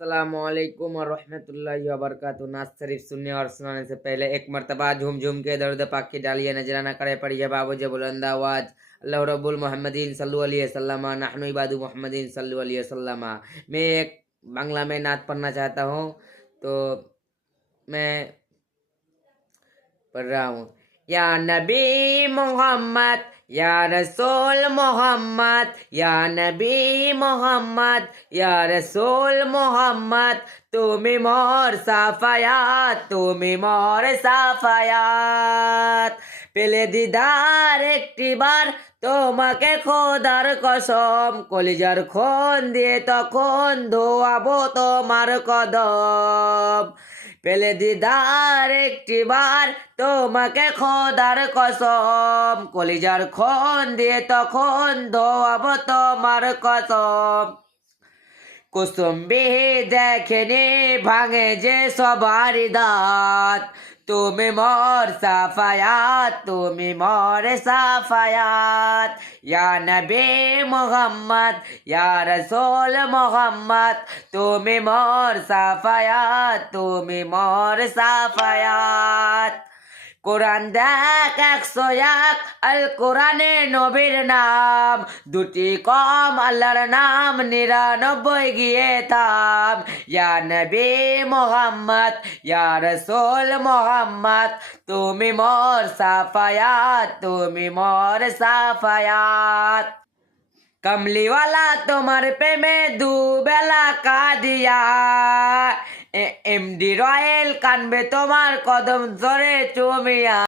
अस्सलामुअलैकुम वरहमतुल्लाहि वबरकातुहू। नाज शरीफ सुनने और सुनाने से पहले एक मरतबा झूम झूम के दर्द पाक की डालिए नजराना करे पढ़िए बाबूजी बुलंद आवाज अल्लाह रब्बुल मोहम्मदीन सल्लु अलैहि वसल्लम नहनु इबादु मोहम्मदीन सल्लु अलैहि वसल्लम। मैं एक बांग्ला में नात पढ़ना चाहता हूँ, तो मैं पढ़ रहा हूँ। या नबी मोहम्मद या रसूल मोहम्मद, या नबी मोहम्मद या रसूल मोहम्मद, তুমি মোর সাফায়াত, তুমি মোর সাফায়াত। পেলে দিদার একটিবার তোমাকে খোদার কসম, কলিজার খুন দিয়ে তখন ধোয়াবো তোমার কদম। পেলে দিদার একটিবার তোমাকে খোদার কসম, কলিজার খুন দিয়ে তখন ধোয়াবো তোমার কসম। কুসুম বিহি দেখেনি ভাঙে যে সবারই দাঁত, তুমি মোর সাফায়াত, তুমি মোর সাফায়াত। ইয়া নবী মোহাম্মদ ইয়া রসুল মোহাম্মদ, তুমি মোর সাফায়াত, তুমি মোর সাফায়াত। কোরআন দেখ 101 আল কোরআনে নবীর নাম, দুটি কম আল্লাহর নাম 99 গিয়ে থাম। ইয়া নবী মোহাম্মদ ইয়া রসুল মোহাম্মদ, তুমি মোর সাফায়াত, তুমি মোর সাফায়াত। কমলিওয়ালা তোমার প্রেমে দুবেলা কাঁদিয়া, এমডি রয়েল কানবে তোমার কদম ধরে চুমিয়া।